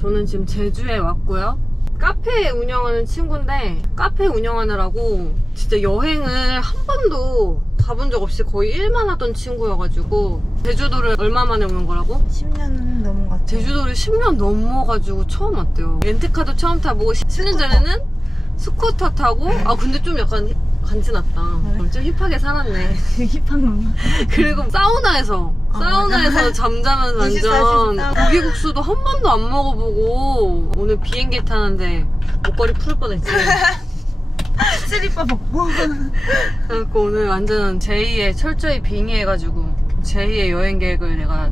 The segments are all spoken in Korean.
저는 지금 제주에 왔고요. 카페 운영하는 친구인데 카페 운영하느라고 진짜 여행을 한 번도 가본 적 없이 거의 일만 하던 친구여가지고 제주도를 얼마 만에 오는 거라고? 10년 넘은 것 같아. 제주도를 10년 넘어가지고 처음 왔대요. 렌트카도 처음 타보고 10년 전에는 스쿠터 타고 아 근데 좀 약간 간지났다. 좀 힙하게 살았네. 힙한 건가? 그리고 사우나에서 아, 사우나에서 잠자면서 24 완전 사우나. 고기국수도 한 번도 안 먹어보고 오늘 비행기 타는데 목걸이 풀 뻔했지. 슬리퍼 벗고. 그래갖고 오늘 완전 제2의 철저히 빙의해가지고 제2의 여행 계획을 내가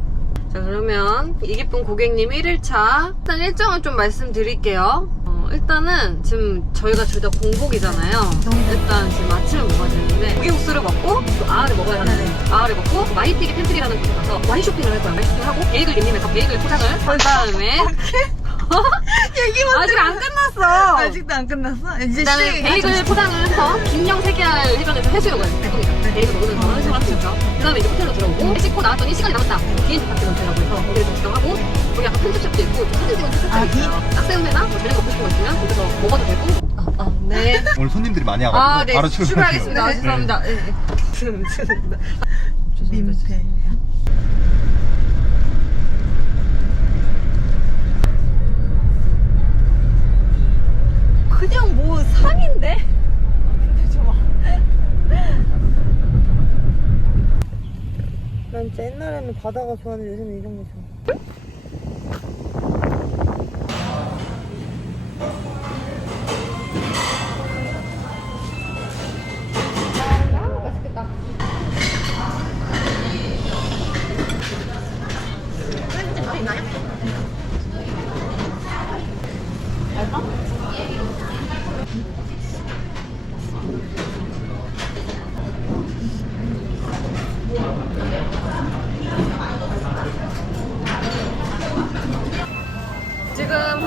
자 그러면 이기쁜 고객님 1일차 일단 일정을 좀 말씀드릴게요 어, 일단은 지금 저희가 둘 다 공복이잖아요. 일단 지금 아침을 먹어야 되는데 고기국수를 먹고 또 아아를 먹어야 하는데 아아를 먹고 마이피기 팬트리라는 곳에 가서 와인 쇼핑을 할 거야 와인 쇼핑하고 베이글 림림에서 베이글 포장을 한 다음에 얘기만 아직 안 끝났어 아직도 안 끝났어? 이제 일단은 시작이 베이글 포장을 해서 김영 세계알 해변에서 해수욕을 할 겁니다. 베이글 먹으면서 해수욕을 있죠. 그 다음에 이제 호텔로 들어오고 씻고 나왔더니 시간이 남았다. 비엔티 파티 넘치라고 해서 거기를 좀 구경하고 거기 약간 편집샵도 있고 좀 사진 찍은 아, 편집샵이 있어요. 딱새우회나 뭐 저녁 먹고 싶은 거 있으면 거기서 먹어도 되고 아, 아, 네. 오늘 손님들이 많이 와가지고 아, 네. 바로 출발할게요. 출발하겠습니다. 아, 네. 죄송합니다. 네. 네. 죄송합니다. 민폐. 그냥 뭐 산인데? 근데 좋아. 난 진짜 옛날에는 바다가 좋았는데 요새는 이런 게 좋아.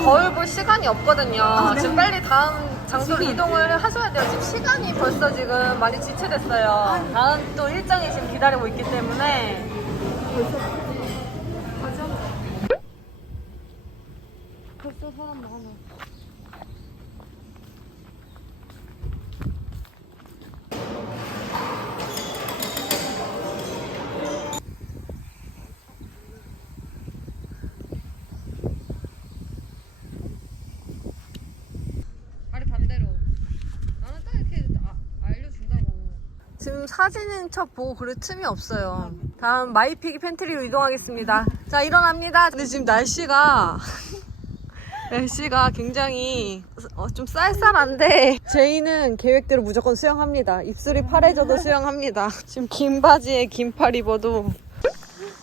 거울 볼 시간이 없거든요. 지금 빨리 다음 장소로 이동을 하셔야 돼요. 지금 시간이 벌써 지금 많이 지체됐어요. 다음 또 일정이 지금 기다리고 있기 때문에. 벌써 사람 많아. 아니 반대로. 나는 딱 이렇게 아- 알려준다고. 지금 사진인 척 보고 그럴 틈이 없어요. 다음 마이피기 팬트리로 이동하겠습니다. 자 일어납니다. 근데 지금 날씨가 날씨가 굉장히 어, 좀 쌀쌀한데 제이는 계획대로 무조건 수영합니다. 입술이 파래져도 수영합니다. 지금 긴 바지에 긴 팔 입어도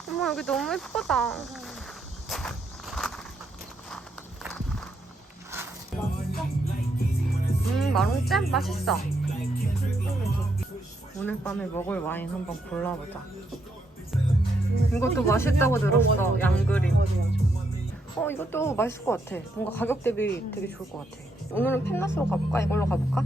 어머 여기 너무 예쁘다. 음 마롱잼 맛있어. 오늘 밤에 먹을 와인 한번 골라보자. 이것도 맛있다고 들었어. 양그림. 어 이것도 맛있을 것 같아. 뭔가 가격 대비 되게 좋을 것 같아. 오늘은 펜나스로 가볼까? 이걸로 가볼까?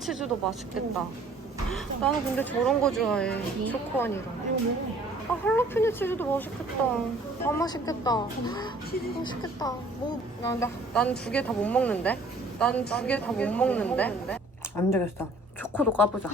치즈도 맛있겠다. 나는 근데 저런 거 좋아해. 초코원이랑. 아, 할로피뇨 치즈도 맛있겠다. 아, 맛있겠다. 맛있겠다. 뭐, 난두 개 다 못 먹는데? 난 두 개 다 못 먹는데? 안 되겠어. 초코도 까보자.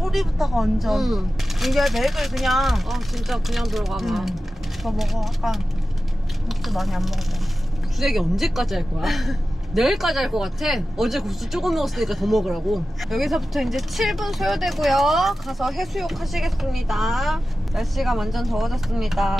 소리부터가 완전. 응. 이게 맥을 그냥. 아, 진짜 그냥 들어가 봐. 응. 더 먹어. 아까 국수 많이 안 먹었잖아. 주제기 언제까지 할 거야? 내일까지 할 것 같아. 어제 국수 조금 먹었으니까 더 먹으라고. 여기서부터 이제 7분 소요되고요. 가서 해수욕 하시겠습니다. 날씨가 완전 더워졌습니다.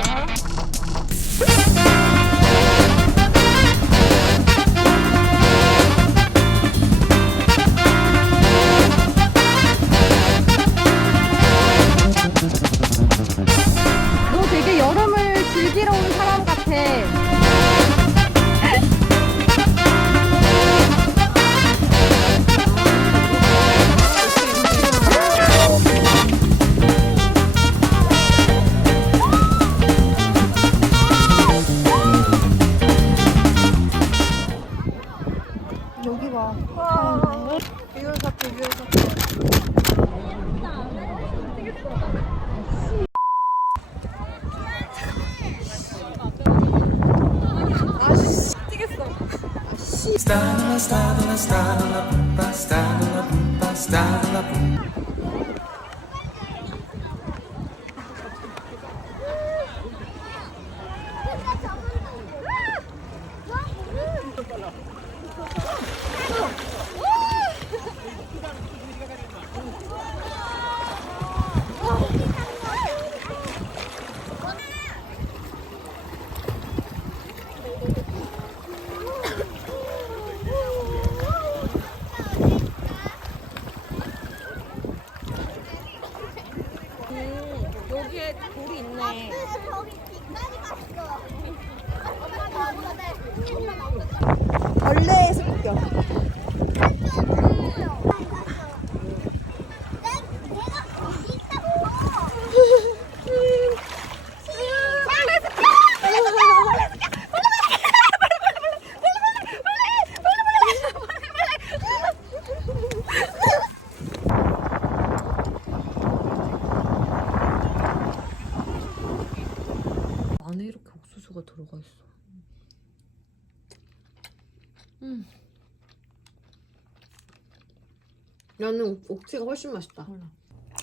나는 옥- 옥지가 훨씬 맛있다.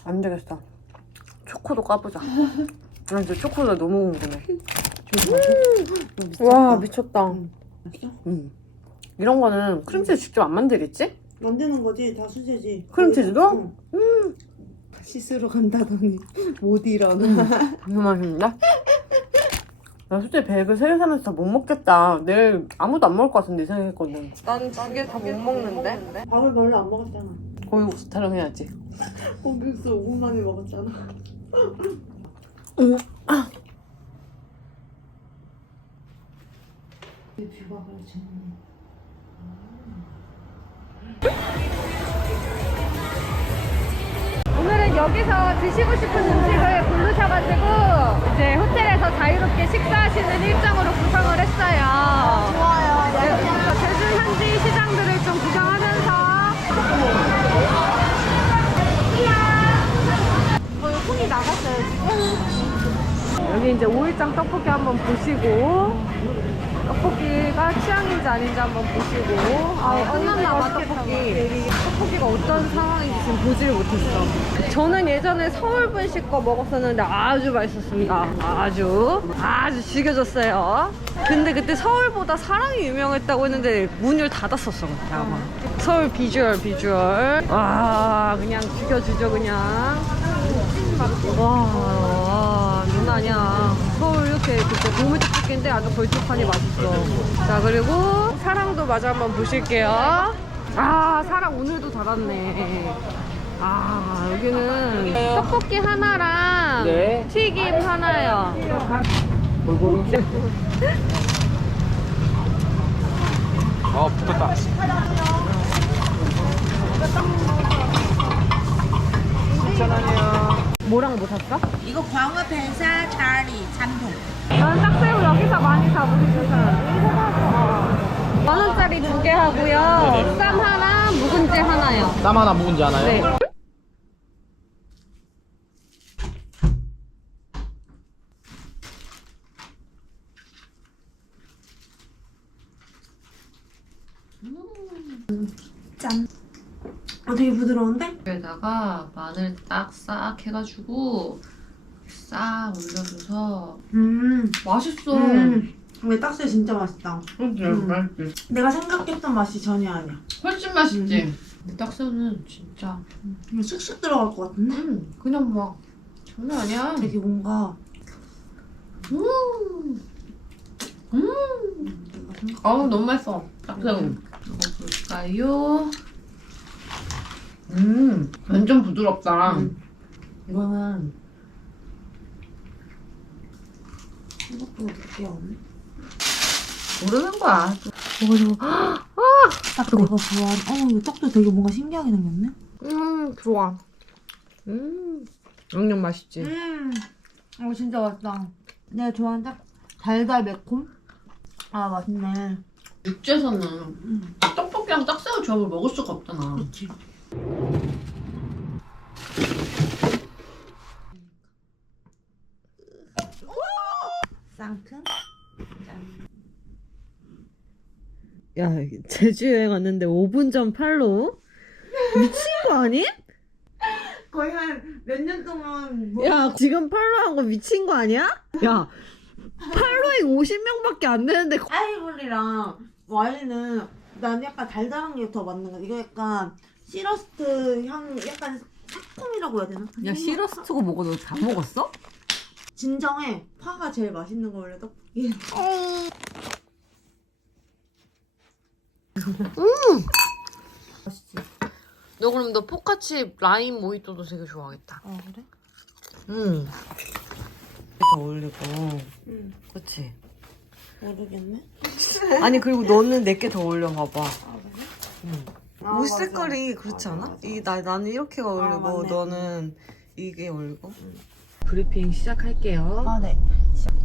안 되겠어. 초코도 까보자. 나 진짜 초코가 너무 궁금해. 와 미쳤다. 응. 이런 거는 크림치즈 직접 안 만들겠지? 만드는 거지 다 수제지. 크림치즈도? 응. 씻으러 간다더니 못 일어나. 너무 맛있는데? 나 솔직히 백을 세개 사면서 못 먹겠다. 내일 아무도 안 먹을 것 같은데 생각했거든. 난두개다못 먹는데? 밥을 별로 안 먹었잖아. 옥수 타령해야지. 콩국수 5분 만에 먹었잖아. 뷰가 그렇지. 여기서 드시고 싶은 음식을 고르셔가지고 이제 호텔에서 자유롭게 식사하시는 일정으로 구성을 했어요. 좋아요. 네, 제주 현지 시장들을 좀 구경하면서 어, 손이 나갔어요. 지금. 여기 이제 오일장 떡볶이 한번 보시고 떡볶이가 취향인지 아닌지 한번 보시고. 아 끝났나 봐 떡볶이. 떡볶이가 어떤 상황인지 지금 보질 못했어. 저는 예전에 서울 분식 거 먹었었는데 아주 맛있었습니다. 아주. 아주 즐겨졌어요. 근데 그때 서울보다 사랑이 유명했다고 했는데 문을 닫았었어 그때 아마. 서울 비주얼 비주얼. 와 그냥 죽여주죠 그냥. 와, 아니야. 서울 이렇게 그때 고물떡볶이인데 아주 걸쭉하니 맛있어. 자 그리고 사랑도 마저 한번 보실게요. 아 사랑 오늘도 닫았네. 아 여기는 떡볶이 하나랑 네. 튀김 하나요. 아 붙었다. 뭐랑 뭐 샀어? 이거 광어 펜사 차리 참돔 저는 딱새우 여기서 많이 사 우리 주선. 만 원짜리 두 개 하고요. 쌈 하나, 묵은지 하나요. 쌈 하나 묵은지 하나요? 네. 아 되게 부드러운데? 여기다가 마늘 딱 싹 해가지고 싹 올려줘서 음. 맛있어. 음. 근데 딱새 진짜 맛있다. 그치, 음. 맛있지. 내가 생각했던 맛이 전혀 아니야. 훨씬 맛있지. 근데 딱새우는 진짜 이거 쑥쑥 들어갈 것 같은데? 음, 그냥 막 장난 아니야. 되게 뭔가 음, 음. 내가 생각. 아우 너무 맛있어. 딱새우. 먹어볼까요? 음, 완전 부드럽다. 음. 이거는 생각보다 느끼하네. 모르는 거야. 먹어줘. 딱 내가 좋아하는. 어 이거 떡도 되게 뭔가 신기하게 생겼네. 음, 좋아. 음, 양념 맛있지. 음. 어 진짜 맛있다. 내가 좋아하는 딱 달달 매콤. 아 맛있네. 육지에서는 떡볶이랑 딱새우 조합을 먹을 수가 없잖아. 그렇지. 쌍큼. 야, 제주 여행 왔는데 5분 전 팔로? 미친 거 아니? 거의 한 몇 년 동안 뭐 야, 지금 팔로 한 거 미친 거 아니야? 야, 팔로잉 50명밖에 안 되는데. 아이보리랑 와인은 난 약간 달달한 게 더 맞는 거. 이거 약간 시러스트 향, 약간 새콤이라고 해야 되나? 야, 시러스트고 뭐고 너 다 먹었어? 진정해. 파가 제일 맛있는 거 원래 떡볶이. 맛있지? 너 그럼 너 포카치 라임 모히또도 되게 좋아하겠다. 아 그래? 응. 더 어울리고. 응. 그치? 모르겠네. 아니, 그리고 너는 내게 더 어울려, 봐봐. 아 그래? 응. 아, 옷 맞아. 색깔이 그렇지 않아? 맞아. 이, 나, 나는 이렇게 어울리고, 아, 맞네. 너는 이게 어울리고. 브리핑 시작할게요. 아 네.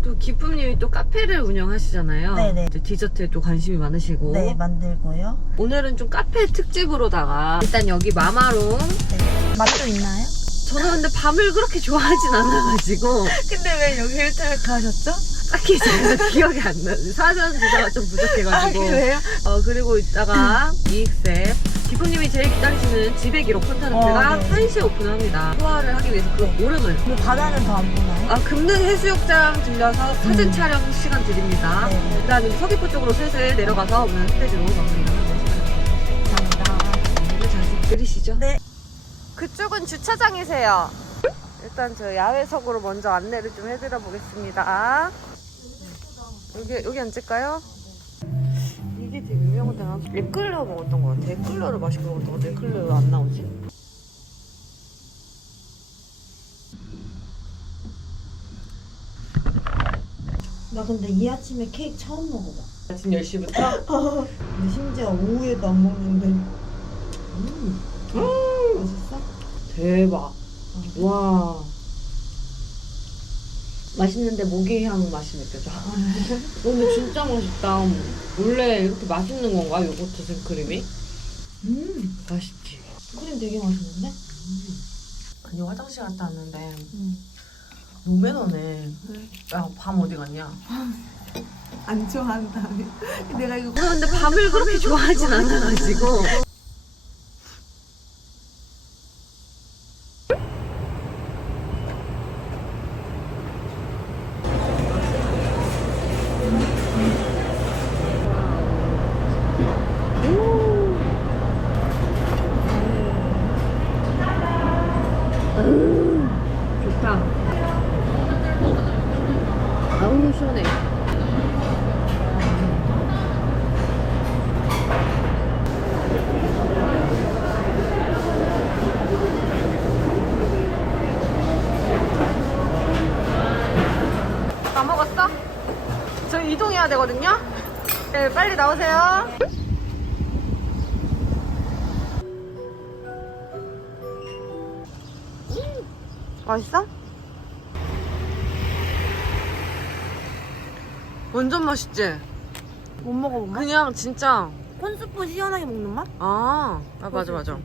또 기쁨님이 또 카페를 운영하시잖아요. 네네. 이제 디저트에 또 관심이 많으시고. 네 만들고요. 오늘은 좀 카페 특집으로다가 일단 여기 마마롱. 네. 맛도 있나요? 저는 근데 밤을 그렇게 좋아하진 않아가지고 근데 왜 여기 일자를 가셨죠? 딱히 제가 기억이 안 나요. 사전 조사가 좀 부족해가지고. 아 그래요? 어 그리고 이따가 이익셉 기쁨님이 제일 기다리시는 지배 기록 콘텐츠가 어, 네. 1시에 오픈합니다. 소화를 하기 위해서 그 오름을 근데 바다는 더안 보나요? 아, 금능 해수욕장 들려서 사진 음. 촬영 시간 드립니다. 네. 그다음에 서귀포 쪽으로 슬슬 내려가서 오늘 스테이지로 마무리를 하겠습니다. 감사합니다. 오늘 잘 들으시죠? 네. 그쪽은 주차장이세요. 일단 저 야외석으로 먼저 안내를 좀 해드려 보겠습니다. 여기 여기 앉을까요? 이게 되게 유명한 데나 립클레어 먹었던 것 같아. 립클레어를 맛있게 먹었던 것 같아. 립클레어 왜안 나오지? 나 근데 이 아침에 케이크 처음 먹어봐. 아침 10시부터? 근데 심지어 오후에도 안 먹는데. 음. 맛있어? 대박. 와. 맛있는데 모기향 맛이 느껴져. 근데 진짜 맛있다. 원래 이렇게 맛있는 건가? 요거트 생크림이? 음. 맛있지. 크림 되게 맛있는데? 아니 화장실 갔다 왔는데 음. 노매너네. 야, 밤 어디 갔냐? 안 좋아한다. 내가 이거 근데 밤을 그렇게 좋아하진 않아가지고. 좋다. 아우 시원해. 다 먹었어? 저 이동해야 되거든요. 네, 빨리 나 오세요. 맛있어? 완전 맛있지? 못 먹어본 그냥 진짜 콘스프 시원하게 먹는 맛? 아, 아 맞아 맞아.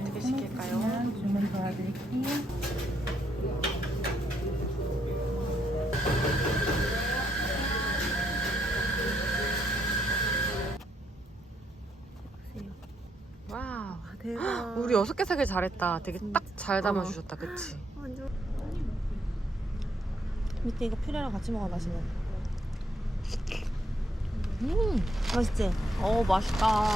어떻게 시킬까요? 주문 도와드릴게요. 와우. 대박. 개 사길 잘했다. 되게 딱 잘 담아주셨다, 그치? 밑에 이거 퓨레랑 같이 먹어 맛있는. 음, 맛있지? 어 맛있다.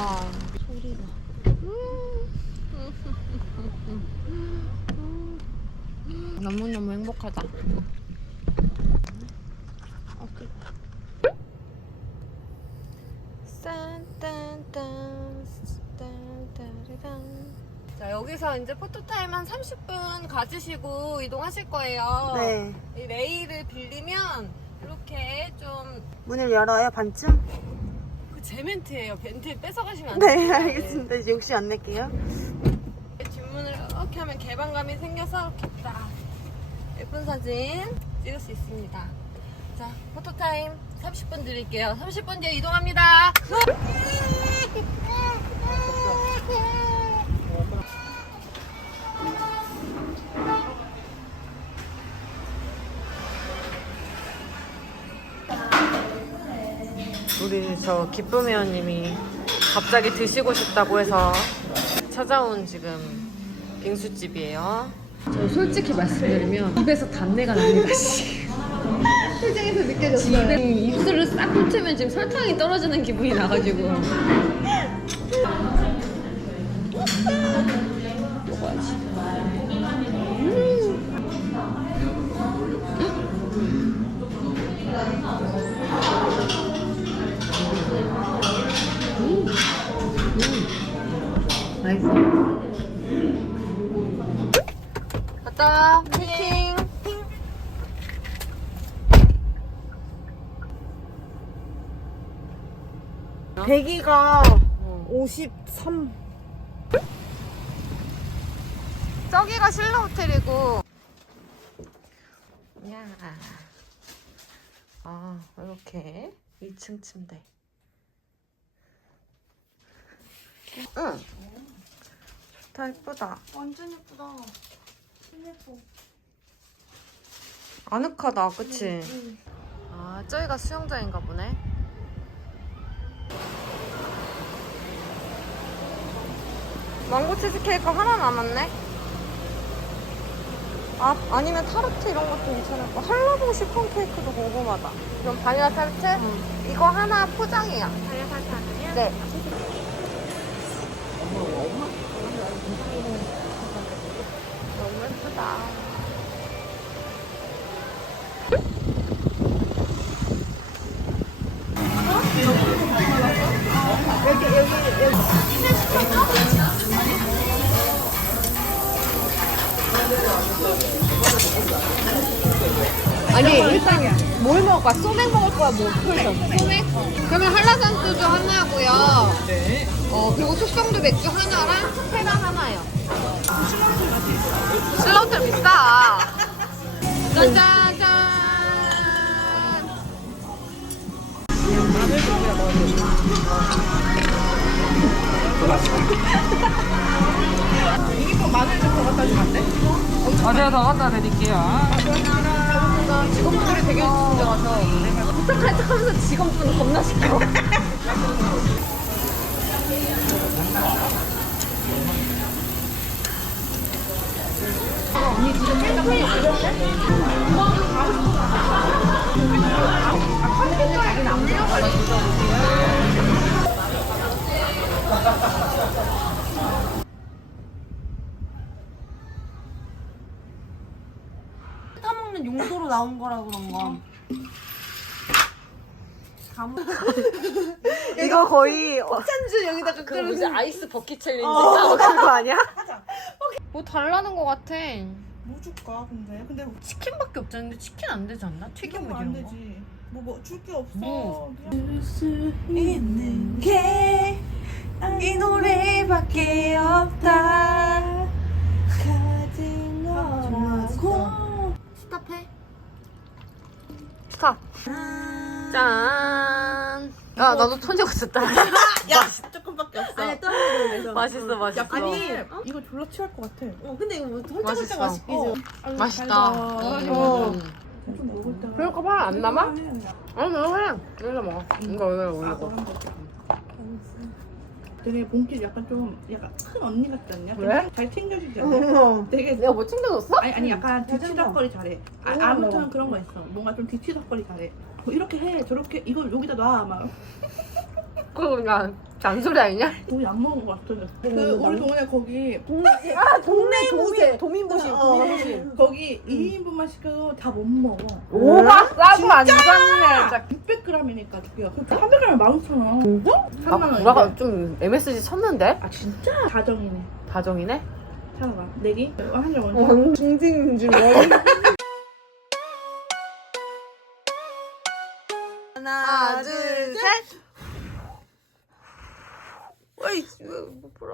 소리가. 너무 너무 행복하다. 자 여기서 이제 포토타임 한 30분 가지시고 이동하실 거예요. 네. 이 레일을 빌리면 이렇게 좀 문을 열어요 반쯤? 그 제 멘트예요. 멘트 뺏어가시면 안 돼요. 네 알겠습니다. 이제 욕심 안 낼게요. 뒷문을 이렇게 하면 개방감이 생겨서 이렇게 딱 예쁜 사진 찍을 수 있습니다. 자, 포토타임 30분 드릴게요. 30분 뒤에 이동합니다. 우리 저 기쁨 회원님이 갑자기 드시고 싶다고 해서 찾아온 지금 빙수집이에요. 저 솔직히 말씀드리면 입에서 단내가 납니다. 지금. 표정에서 느껴졌어요. 지금 입술을 싹 훑으면 지금 설탕이 떨어지는 기분이 나가지고. 갔다 와. 피팅. 대기가 어. 53. 저기가 신라 호텔이고. 야. 아, 이렇게 2층 침대. 응. 좋다, 예쁘다. 완전 예쁘다. 예뻐. 아늑하다, 그치? 아, 저기가 수영장인가 보네. 망고 치즈케이크 하나 남았네. 아, 아니면 타르트 이런 것도 괜찮을 거. 한라봉 시폰 케이크도 궁금하다. 그럼 바닐라 타르트? 이거 하나 포장이야. 바닐라 타르트 하나요? 네. 너무 예쁘다. 아니 일단 뭘 먹을 거야? 소맥 먹을 거야? 뭐 풀전? 소맥? 그러면 한라산 소주 하나고요. 네. 어 그리고 숙성도 맥주 하나랑 스테 아, 제가 더 갖다 드릴게요. 직원분들이 되게 친절하셔. 부탁할 척 하면서 직원분 겁나 시켜. 먹는 용도로 나온 거라 그런가. 이거 거의 짠주 여기다가 그 뭐지 아이스 버킷 챌린지 어. 그거 아니야? 뭐 달라는 거 같아. 뭐 줄까 근데? 근데 치킨밖에 없잖는데 치킨 안 되지 않나? 튀김 이거 뭐안 이런 거. 되지. 뭐뭐줄게 없어. 뭐? 있는 게 이 노래밖에 없다. 가진 거라고. 스탑해. 스탑. 짠. 야 나도 손녀가 졌다. 야 조금밖에 없어. 아니 떠 맛있어 맛있어. 아니 이거 졸라 취할 것 같아. 어 근데 이거 뭐 맛있어. 홀짝홀짝 맛있게 줘. 아유, 맛있다. 달다. 어. 좀 먹을 때. 그럴까 봐? 안 남아? 아니 너 해. 여기서 먹어. 이거 여기다 올리고. 되게 본길 약간 좀 약간 큰 언니 같지 않냐? 좀 왜? 잘 챙겨주지 않냐? 되게 내가 뭐 챙겨줬어? 아니 아니 약간 뒤치덕거리 잘해. 아, 아무튼 그런 거 있어. 뭔가 좀 뒤치덕거리 잘해. 뭐 이렇게 해 저렇게 이걸 여기다 놔 막. 그냥 잔소리 아니냐? 우리 안 먹은 거 같아. 그 우리 동네 거기 아 동네 도민 도민부심 도민부심. 거기 2인분만 시켜도 다 못 먹어. 오바 싸고 안 잤네. 600g이니까 두 개가. 300g에 15,000원. 진짜? 아 3만 원. 구라가 좀 MSG 쳤는데? 아 진짜 다정이네. 다정이네? 찾아봐. 내기? 한점 먼저. 중징 줄 하나 둘 셋. 어이 왜못 불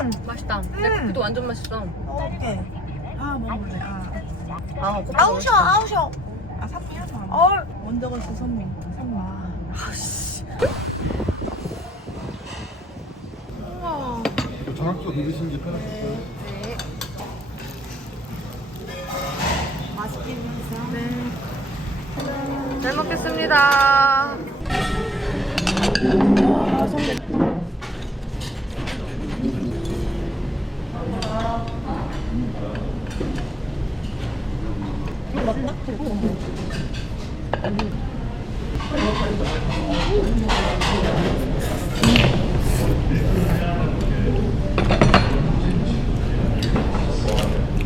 응. 맛있다. 내 커피도 완전 맛있어. 오케이. 아 먹을래 아, 아, 커피 아우셔 아우셔. 아 산미하다 어. 원더걸스 선미 선미 정확히 누르신지 편하셨어요? 잘 먹겠습니다.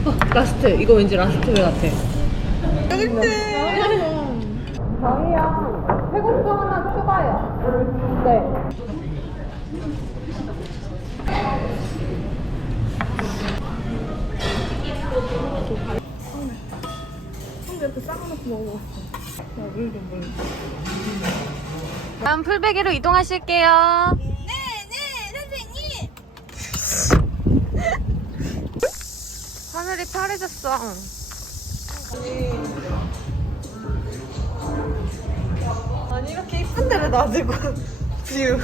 어, 라스트. 이거 왠지 라스트 회 같아. 저희요. 태국도 하나 추가요. 네. 디저트 싸놓고 먹어봤어. 야, 물도 물. 다음 풀베개로 이동하실게요. 네, 네, 선생님. 하늘이 파래졌어. 아니 이렇게 이쁜 데를 놔두고 뷰.